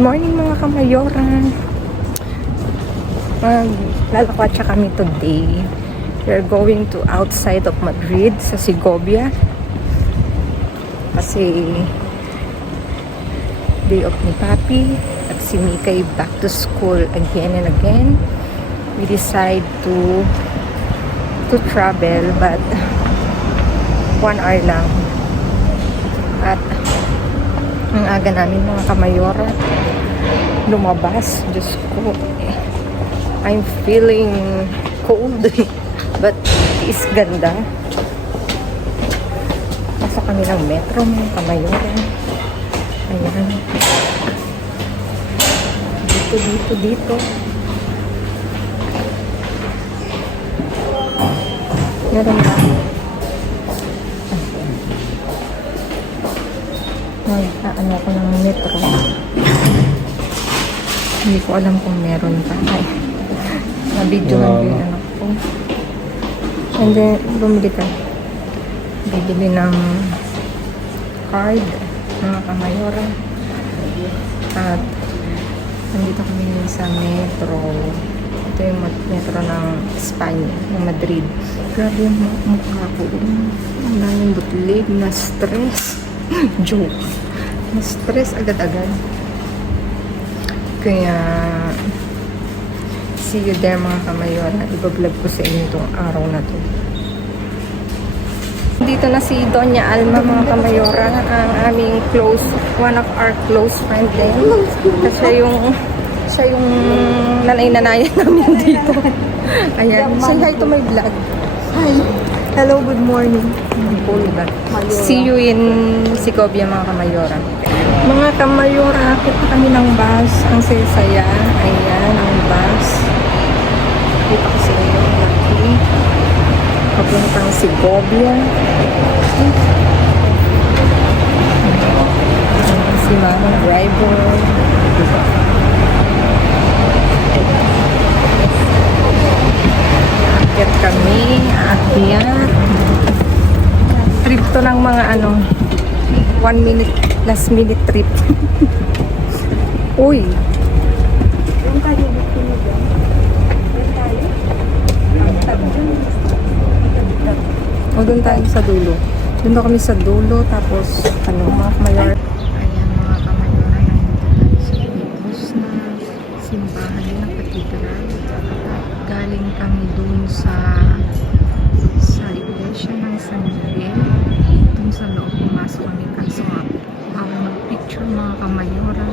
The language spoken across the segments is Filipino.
morning mga kamayora. Maglalakad kami today. We're going to outside of Madrid sa Segovia. Kasi day off ni Papi at si Mikay back to school again and again. We decide to travel but 1 hour lang. At ang aga namin mga kamayora lumabas. Diyos ko, I'm feeling cold but is ganda. Pasok kami ng metro mga kamayora. Ayan, dito meron ba? Ano ako ng metro. Hindi ko alam kung meron pa. Ay, na-videohan ko yung anak ko. And then, bumili ka. Bibili ng card, mga kamayora. At, nandito kami sa metro. Ito yung metro ng Espanya, ng Madrid. Grabe yung mukha ko. Ang daming butlig, na-stress. Joke. Na-stress agad-agad. Kaya see you there mga kamayora. Iba-vlog ko sa inyo itong araw na to. Dito na si Doña Alma mga kamayora, ang aming one of our close friend din. Kasi siya yung nanay-nanayan namin dito. Ayan, say hi to my vlog. Hi. Hello, good morning. See you in Segovia mga kamayora. Mga kamayora, kita kami ng bus. Ang saya-saya. Ayan, ang bus. Kita ko sa inyo. Lucky. Papuntang Segovia. Si mama driver. Akyat kami. Akyat. Trip to ng mga 1 minute, last minute trip. Uy. O, doon tayo sa dulo. Doon daw kami sa dulo, tapos mga mayor. Ayan mga kamayora, nandito tayo sa Pipos na simbahan ng katedral. Galing kami doon sa iglesia ng San Miguel. Doon sa loob, pumasok kami kaso bawal mag-picture mga kamayora.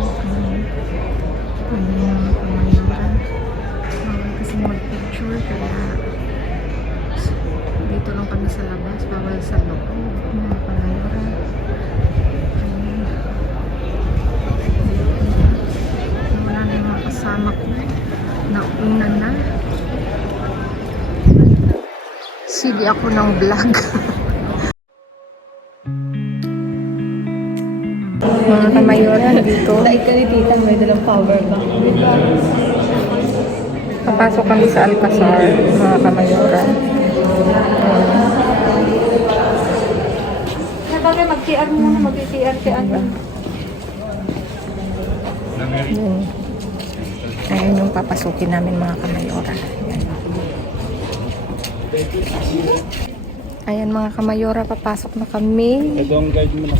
Mga kamayora. Bawal kasi mag-picture, kaya dito lang kami sa labas, bawal sa loob mga kamayora. Wala na yung mga kasama ko na una na. Sige ako ng vlog. Mga kamayora dito. Like ka ni tita, may dalang power bank. Papasok kami sa Alcazar, mga kamayora. Sabagay, mag-TR muna, mag-TR kay ano. Ayan yung papasukin namin mga kamayora. Ayan mga kamayora, papasok na kami. Ito guide mo na.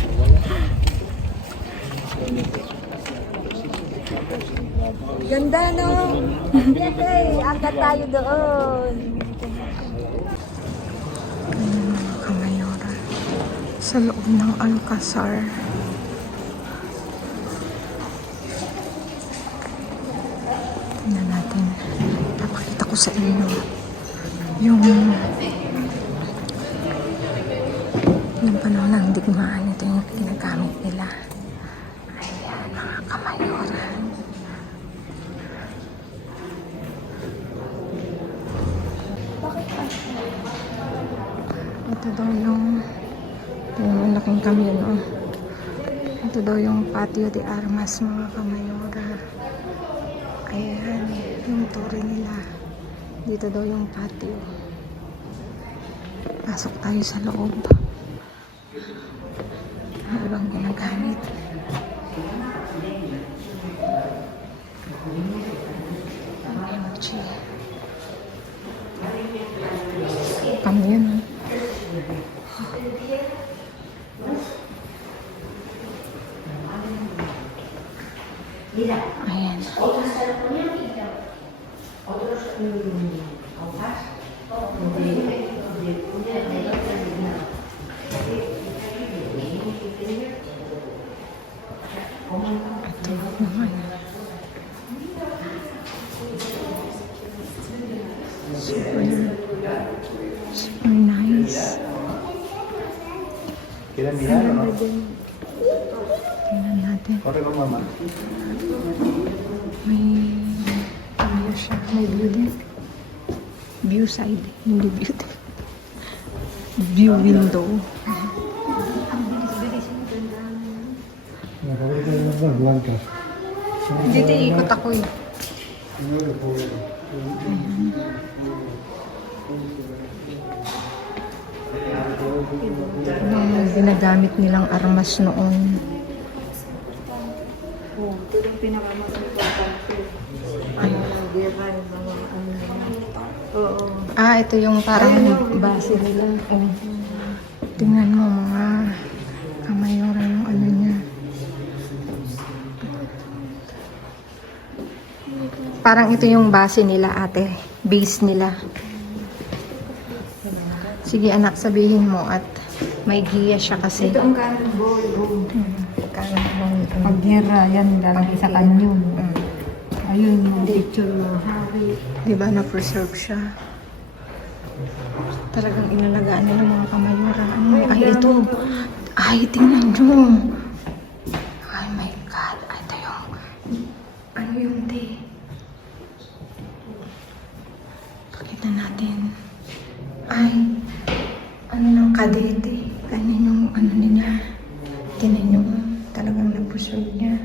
Ganda no? Yay! Angkat tayo doon. Mga kamayora, sa loob ng Alcazar. Tingnan natin. Papakita ko sa inyo yung panahon ng digmaan. Ito yung ginagamit nila. Ayan mga kamayora. Ito daw yung malaking kamyon, oh. Ito daw yung Patio de Armas mga kamayora. Ayan yung tore nila. Dito daw yung patio. Pasok tayo sa loob. Ano bang ginagamit? Energy. Kami yun. Ayan. Ito naman. Super nice. ¿Quieres mirar o no? Tingnan natin. Corre con mamá. May ano siya, may view din. View side, hindi view. View window. La cabeza de las blancas. Dito ikot ako eh. Yung ginagamit nilang armas noon. Ito yung pinakamas importante. Ano ng gera, yung mga ano na. Oo. Ah, ito yung parang base nila. Oh. Tingnan mo mga kamayora yung ano niya. Parang ito yung base nila, ate. Base nila. Sige anak, sabihin mo at may giya siya kasi. Ito ang kanang ballroom. Kanang Pag gera, yan lalagay sa kanyon. Mm. Ayun yung picture ng hari. Diba na-preserve siya? Talagang inalagaan nila mga kamayura. Ano? Ay, ito. Ay, tingnan nyo. Ay, my God. Ay, ito yung... Ano yung tea? Pakita natin. Ay, ano ng kadete. Ganyan yung ano niya. Tingnan nyo. Talagang na-preserve niya.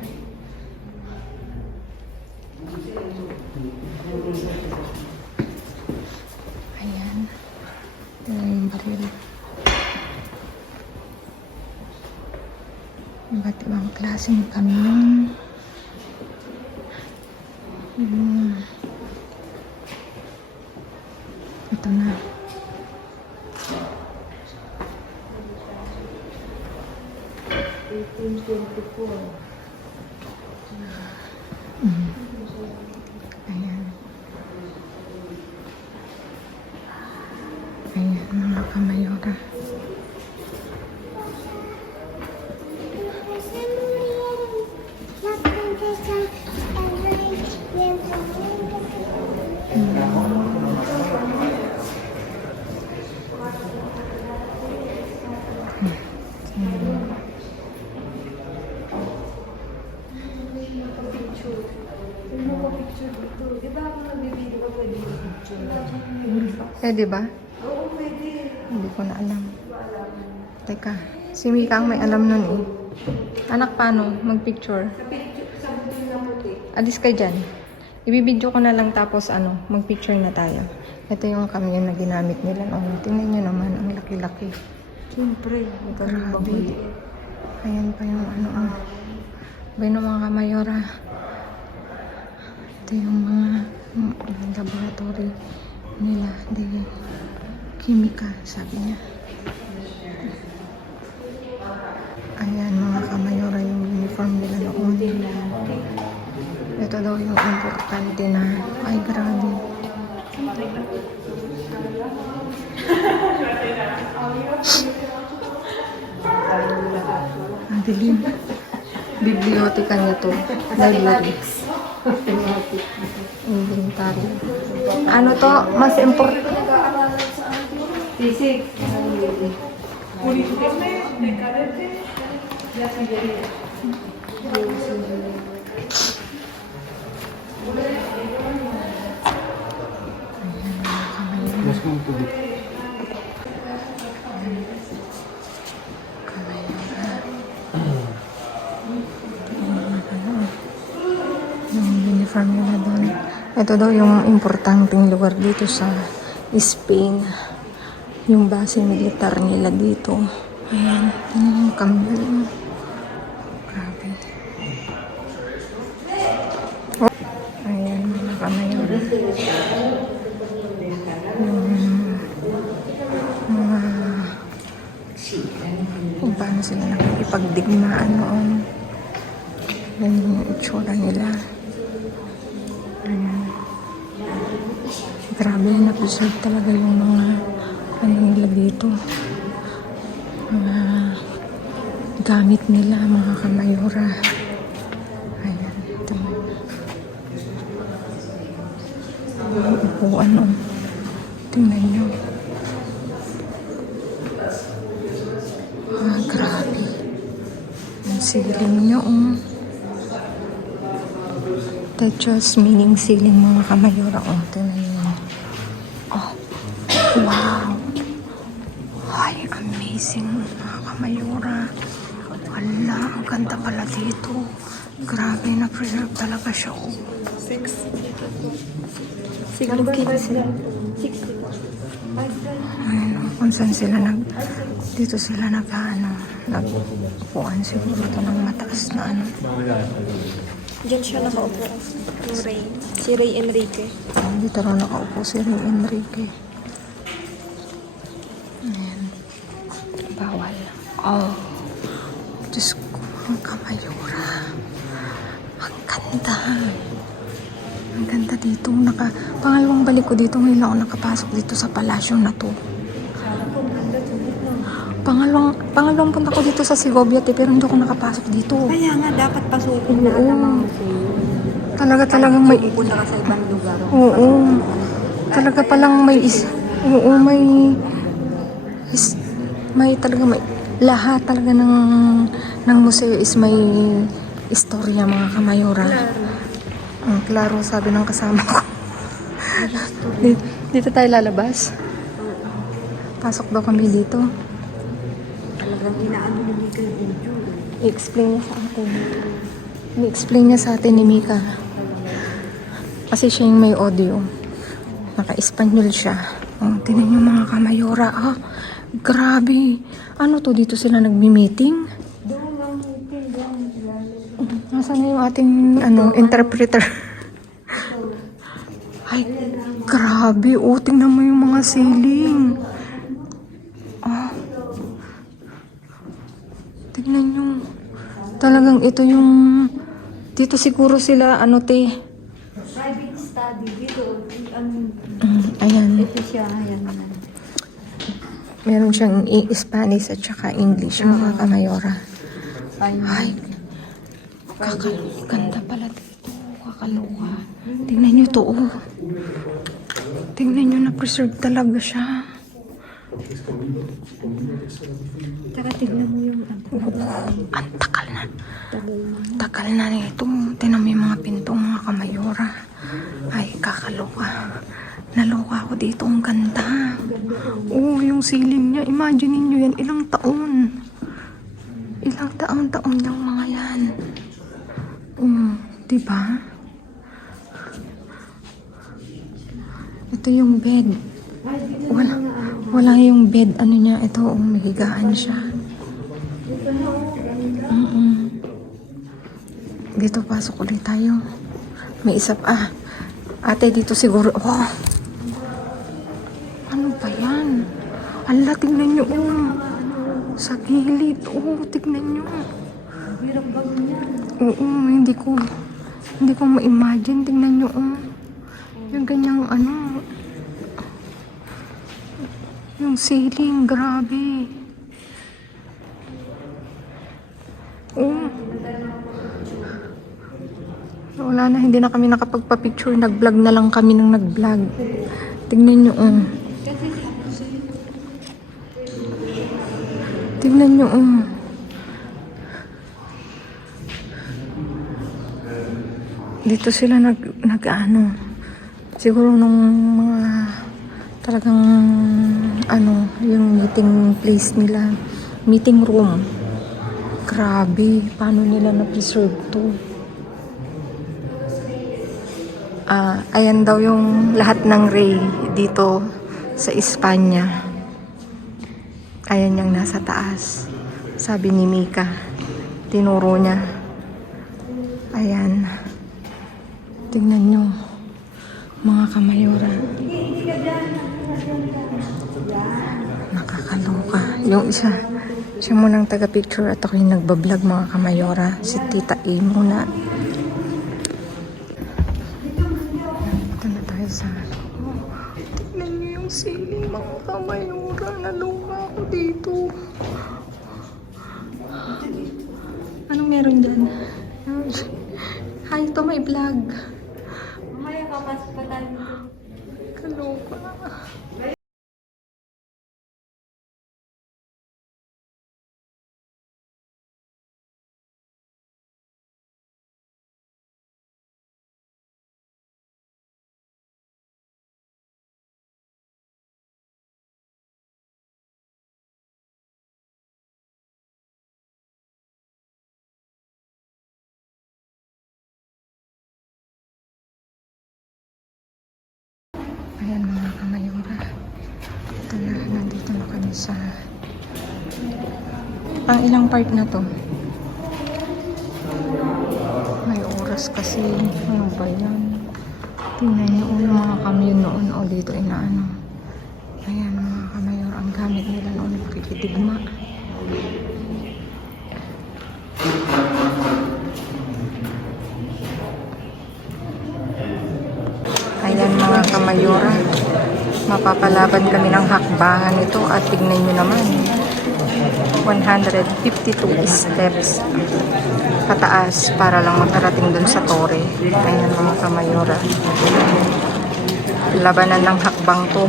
Ayan. Ito na yung baril. Iba't ibang klaseng kamyon. Ito na. Ayan. Ayan, mga kamayora. Pwede ba? Oo, pwede. Hindi ko na alam. Teka, si Mika ang may alam nun eh. Anak, paano? Mag-picture. Sa butil na puti. Alis ka dyan. Ibibidyo ko na lang tapos ano, mag-picture na tayo. Ito yung kamyon na ginamit nila. Oh, tingnan nyo naman, ang laki-laki. Siyempre, ang kaming baboy. Ayan pa yung ano. Bueno mga kamayora. Ito yung mga laboratory nila. Di kimika, sabi niya. Ayan mga kamayora yung uniform nila noon. Ito daw yung importante na, ay grabe. Ang dilim. Bibliotika niya to. Library. Inventory. Ano to? Mas important. Physics. Let's go to the... Yung uniform nila doon. Ito daw yung importanteng lugar dito sa Spain. Yung base militar nila dito. Ayan. Ayan yung kamyon. Grabe. Kung paano sila nakikipagdigmaan noon. Yan yung itsura nila. Ayan. Grabe, na-preserve talaga yung mga ano nila dito. Mga gamit nila, mga kamayura. Ayan, ito. Yung upuan, oh. Tingnan nyo. Grabe. Ang ceiling nyo, oh. Teachers, meaning ceiling, mga kamayura, oh. Tingnan nyo. Oh. Wow. Ay, amazing, mga kamayura. Wala, ang ganda pala dito. Grabe, na-preserve talaga siya, oh. Siglo 15. Ayun, kung saan sila dito sila nag-upuan siguro ito ng mataas na ano. Diyan siya nakaupo. Yung Ray. Si Ray Enrique. Dito raw nakaupo si Ray Enrique. Ayan. Bawal. Oh. Diyos ko, ang kamayura. Ang ganda. Ang ganda dito. Pangalawang balik ko dito. Ngayon ako nakapasok dito sa palasyo na to. Pangalawang punta ko dito sa Segovia, pero hindi ako nakapasok dito. Kaya nga, dapat pasukin na ang mga museo. Talagang may... Pupunta ka sa ibang lugar. Oo. Talaga palang may... Oo, may talaga may... Lahat talaga ng museo is may istorya, mga kamayura. Klaro, sabi ng kasama ko. Dito tayo lalabas. Pasok daw kami dito. Talagang inaano ni Mika yung video. I-explain niya sa atin ni Mika. Kasi siya yung may audio. Naka-Espanyol siya. Oh, tingnan yung mga kamayora. Ah, grabe. Ano to? Dito sila nagmi-meeting? Doon ang meeting. Nasaan na yung ating interpreter? Ay, grabe. Oh, tingnan mo yung mga ceiling. Ah. Tingnan nyo. Talagang ito yung... Dito siguro sila, Private study dito. Ayan. Ito siya. Ayan. Meron siyang Spanish at saka English, mga kamayora. Ay, ganda pala dito. Kakaloka. Tingnan nyo to, oh. Tingnan nyo, na-preserve talaga siya. Tsaka tignan mo yung Ang takal na. Takal na nito. Tingnan mo yung mga pintong, mga kamayora. Ay, kakaloka. Naloka ako dito. Ang ganda. Oo, yung ceiling niya. Imagine niyo yan. Ilang taon. Ilang taon yung mga yan. Diba? Ito yung bed. Wala yung bed. Ano niya? Ito, may higaan siya. Dito, pasok ulit tayo. May isa pa. Ate, dito siguro. Oh! Ano ba yan? Ala, tignan nyo. Oh. Sa gilid. Oh, tignan nyo. Oo, hindi ko ma-imagine. Tignan nyo. Oh. Yung ganyang yung ceiling. Grabe. Oh. Wala na, hindi na kami nakapagpa-picture. Nag-vlog na lang kami nang nag-vlog. Tignan nyo, Tignan nyo, Dito sila siguro nung mga talagang yung meeting place nila. Meeting room. Grabe, paano nila na-preserve to? Ayan daw yung lahat ng Ray dito sa Espanya. Ayan yung nasa taas. Sabi ni Mika. Tinuro niya. Ayan. Tingnan nyo. Mga kamayora. Nakakaloka. Yung isa, siya munang taga-picture at ako yung nagbablog mga kamayora. Si Tita A muna. Ito na tayo sa... Tignan niyo yung ceiling mga kamayora. Nalunga ako dito. Anong meron dyan? Hi, ito may vlog. Mamaya kapasok pa tayo. Kaloka. Ayan mga kamayora. Ito na, nandito na kami sa... Pang ilang part na to? May oras kasi. Ano ba yan? Tingnan niyo yung mga kamyon noon. O dito inaano. Ayan mga kamayora. Ang gamit nila noon. Pakikitigma. Ayan mga kamayora, mapapalaban kami ng hakbangan nito at tignan nyo naman, 152 steps pataas para lang makarating dun sa tore. Ayan mga kamayora, labanan ng hakbang to.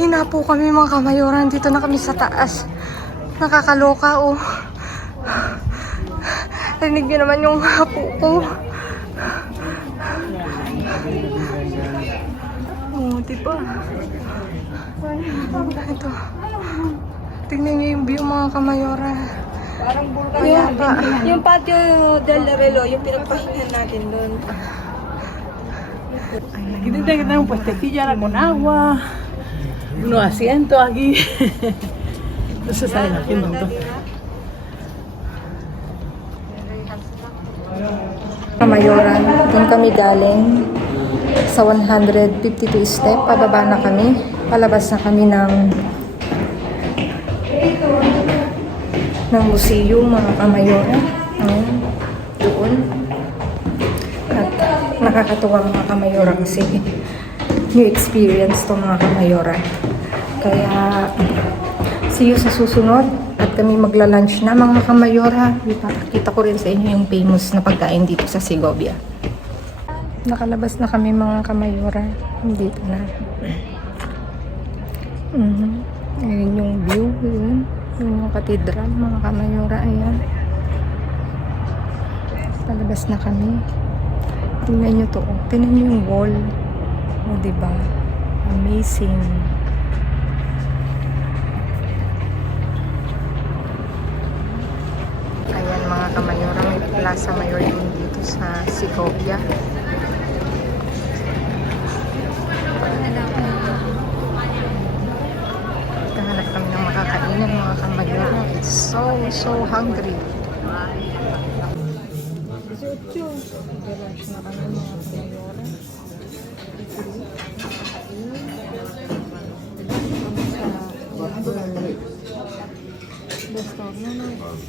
Hinapo kami mga kamayora, dito na kami sa taas. Nakakaloka oh. Rinig nyo naman yung hapo ko. Oh, diba? Ito. Tingnan niyo yung view mga kamayora. Parang bulkan Kaya natin. pa. Yung patio del Relo, yung pinagpahingan natin doon. Aquí tendría que tener un puestecillo ahora con agua, unos asientos aquí. No se saben haciendo entonces. Kamayora, doon kami galing sa 152 step. Pababa na kami. Palabas na kami ng museum mga kamayora. Ayan, doon. At nakakatuwa mga kamayora kasi new experience to mga kamayora. Kaya see you sa susunod at kami magla-lunch na mga kamayora. Ipakita ko rin sa inyo yung famous na pagkain dito sa Segovia. Nakalabas na kami mga kamayora. Dito na. Ayan yung view. Yun yung katedral mga kamayora. Ayan. Palabas na kami. Tingnan nyo to. Tingnan nyo yung wall. O diba? Amazing. Ayan mga kamayora. May Plaza Mayor din dito sa Segovia. Hanap kami ng makakainan mga kamayora. It's so hungry. Garage na kami mga kamayora.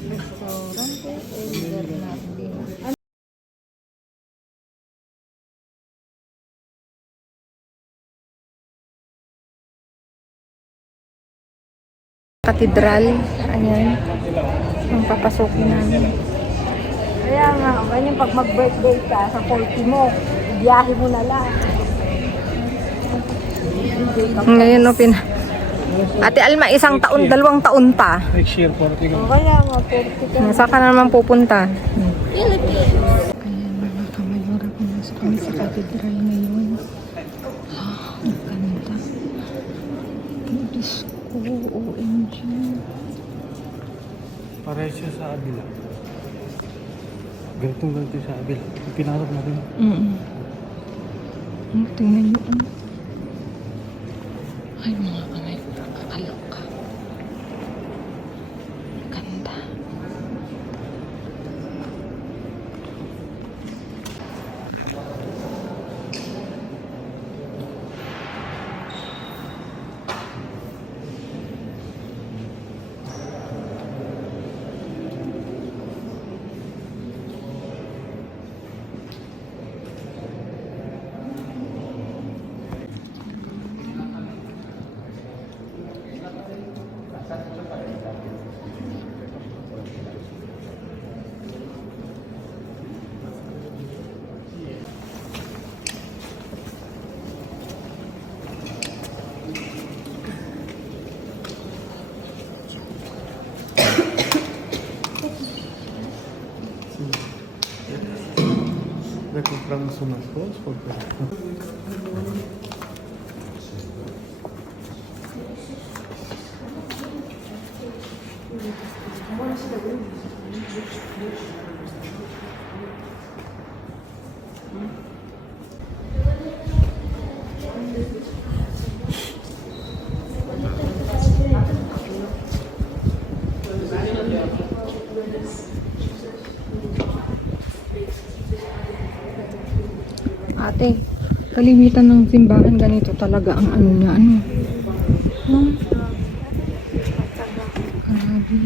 Restaurante El Bernardino. Katedral. Ayan. Ang papasokin namin. Kaya nga, ganyan pag mag-birthday ka sa 40 mo, biyahe mo na lang. Ngayon no, Ate Alma, isang taon, 2 taon pa. Next year, 40 ka. Kaya nga, 40 ka. Saan ka na naman pupunta? Philippines. Ayan mga kamayora, pumasok kami sa katedral ngayon. Ang ganda. Diyos ko, OMG. Pareho siya sa abila. Ganito sa abila. Pinarap natin. Tingnan nyo. Ay mga kamayora, kakaloka. Ganda. Franco Marcos, porque... Ate, kalimitan ng simbahan ganito talaga ang ano niya, ano. Hmm? Grabe.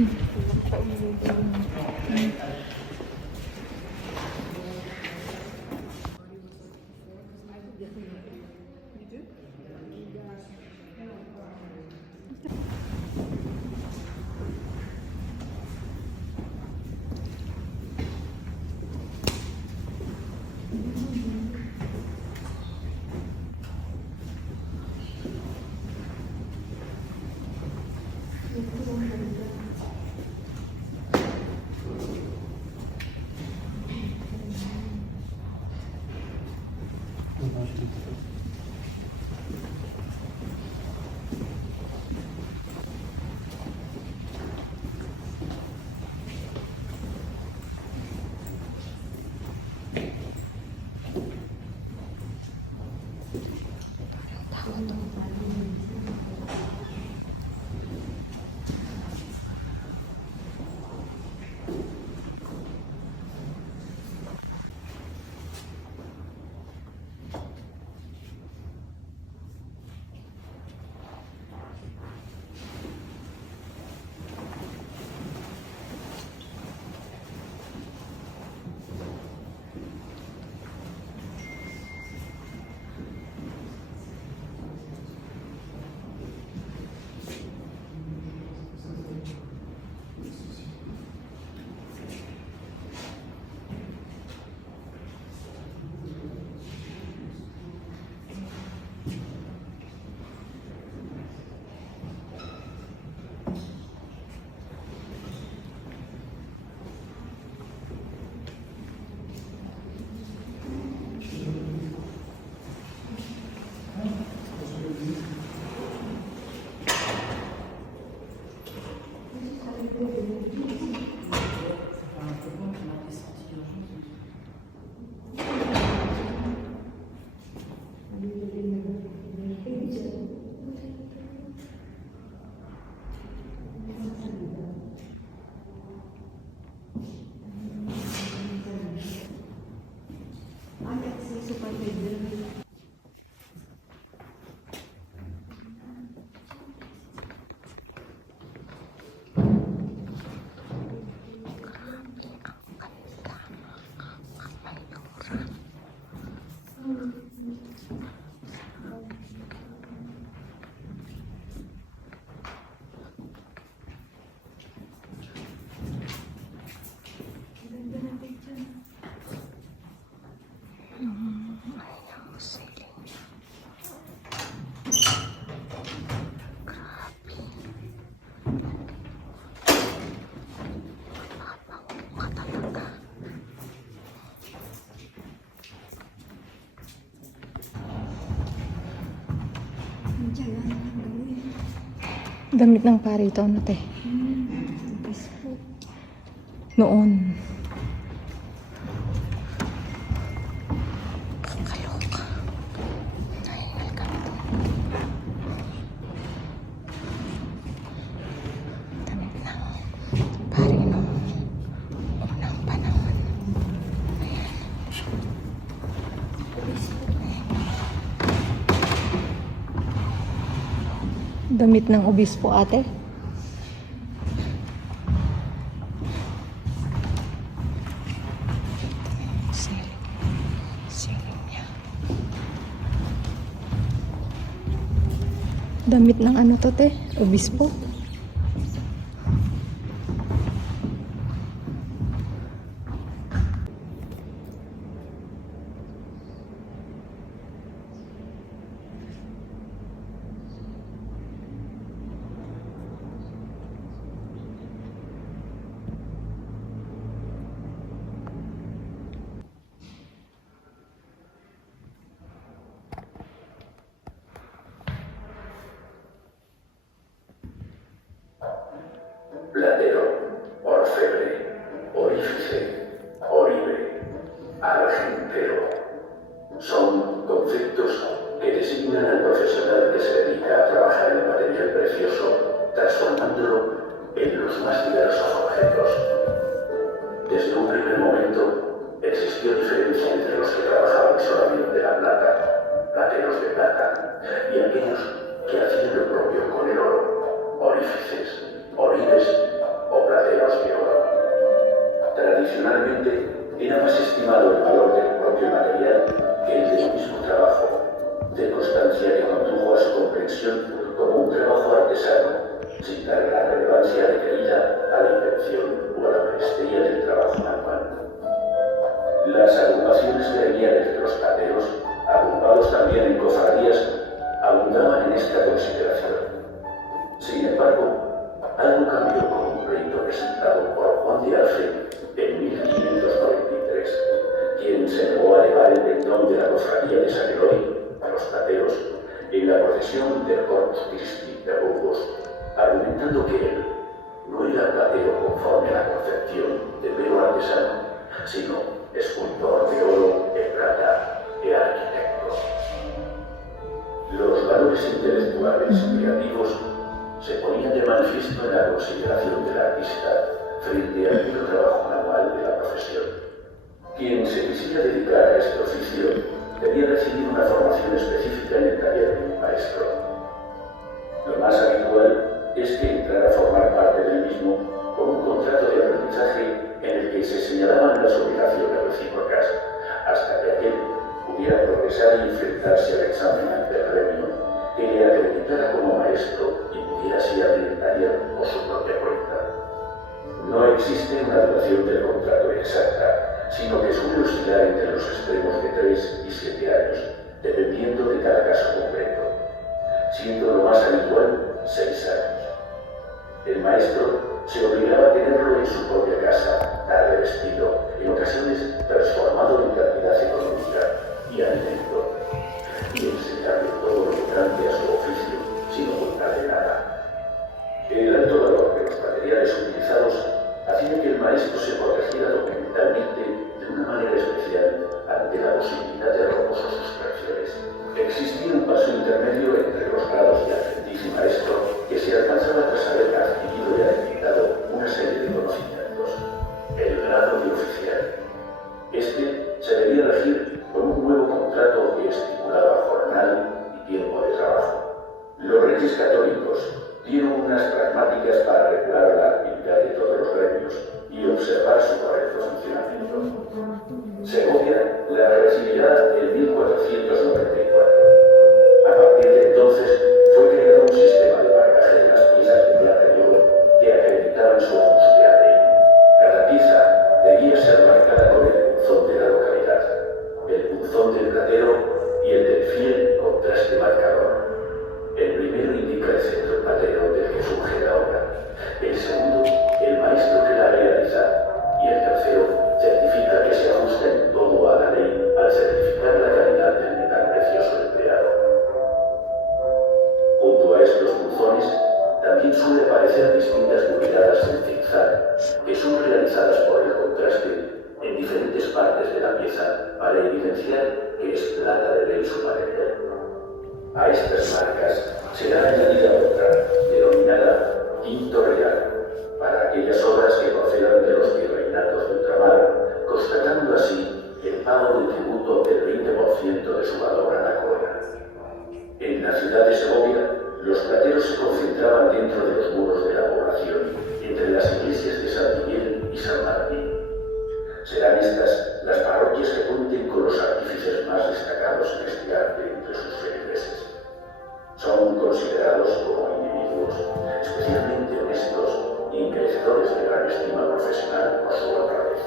Damit ng pari ito, ano te? Noon. Kakaloka. Ay, welcome to. Damit ng pari noong unang panahon. Ayan. Damit ng obispo, ate. Siling niya. Damit ng ano to, te? Obispo. consideración. Sin embargo, algo cambió con un proyecto presentado por Juan de Arce en 1593, quien se negó a elevar el pendón de la cofradía de San Eloy a los plateros en la procesión del Corpus Christi de Burgos, argumentando que él no era platero conforme a la concepción del vero artesano, sino escultor de oro, de plata y arquitecto. Los valores intelectuales y creativos se ponían de manifiesto en la consideración del artista frente al duro trabajo manual de la profesión. Quien se quisiera dedicar a este oficio debía recibir una formación específica en el taller de un maestro. Lo más habitual es que entrara a formar parte del mismo con un contrato de aprendizaje en el que se señalaban las obligaciones recíprocas, hasta que aquel pudiera progresar y enfrentarse al examen ante el gremio que le acreditara como maestro y pudiera así abrir el taller por su propia cuenta. No existe una duración del contrato exacta, sino que suele oscilar entre los extremos de 3 y 7 años, dependiendo de cada caso concreto, siendo lo más habitual 6 años. El maestro se obligaba a tenerlo en su propia casa, darle vestido, en ocasiones transformado en cantidad económica y alimento, y enseñarle todo lo tocante a su oficio sin ocultarle nada. El alto valor de los materiales utilizados hacía que el maestro se protegiera documentalmente de una manera especial ante la posibilidad de robos o sustracciones. Existía un paso intermedio entre los grados de aprendiz y maestro que se alcanzaba tras haber adquirido y acreditado una serie de conocimientos: el grado de oficial. Este se debía regir con un nuevo contrato que estipulaba jornal y tiempo de trabajo. Los reyes católicos dieron unas pragmáticas para regular la actividad de todos los gremios y observar su correcto funcionamiento. Segovia la recibirá en 1494. A partir de entonces fue creado un sistema de marcaje de las piezas de plata y oro que acreditaban su ajuste a ley. Cada pieza debía ser marcada con el punzón de la localidad, el punzón del platero y el del fiel contraste marcador. El primero indica el centro platero del que surge la obra, el segundo el maestro que la realiza y el tercero certifica que se ajusta en todo a la ley al certificar la calidad del metal precioso empleado. Junto a estos punzones también suele aparecer distintas numeradas en zigzag que son realizadas por el contraste en diferentes partes de la pieza para evidenciar que es plata de ley su material. A estas marcas será añadida otra, denominada quinto real, para aquellas obras que procedan de los virreinatos de ultramar, constatando así el pago del tributo del 20% de su valor a la corona. En la ciudad de Segovia, los plateros se concentraban dentro de los muros de la población, entre las iglesias de San Miguel y San Martín. Serán estas las parroquias que cuenten con los artífices más destacados en este arte entre sus feligreses. Son considerados como individuos especialmente honestos y merecedores de gran estima profesional por su honradez.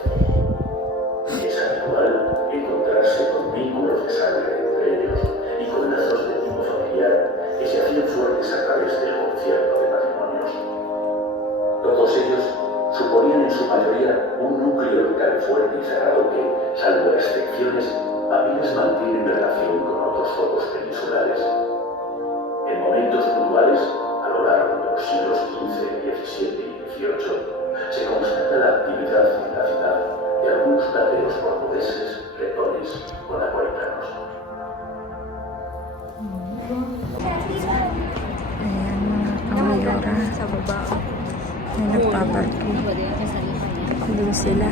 Es habitual encontrarse con vínculos de sangre entre ellos y con lazos de tipo familiar que se hacían fuertes a través del concierto de matrimonios. Todos ellos suponían en su mayoría un núcleo local fuerte y cerrado que, salvo excepciones, apenas mantienen relación con otros focos peninsulares. En momentos puntuales, a lo largo de los siglos XV, XVII y XVIII, se constata la actividad en la ciudad de algunos plateros portugueses, bretones o napolitanos. Ayan mga kamayora. May nagpaparking. Doon sila.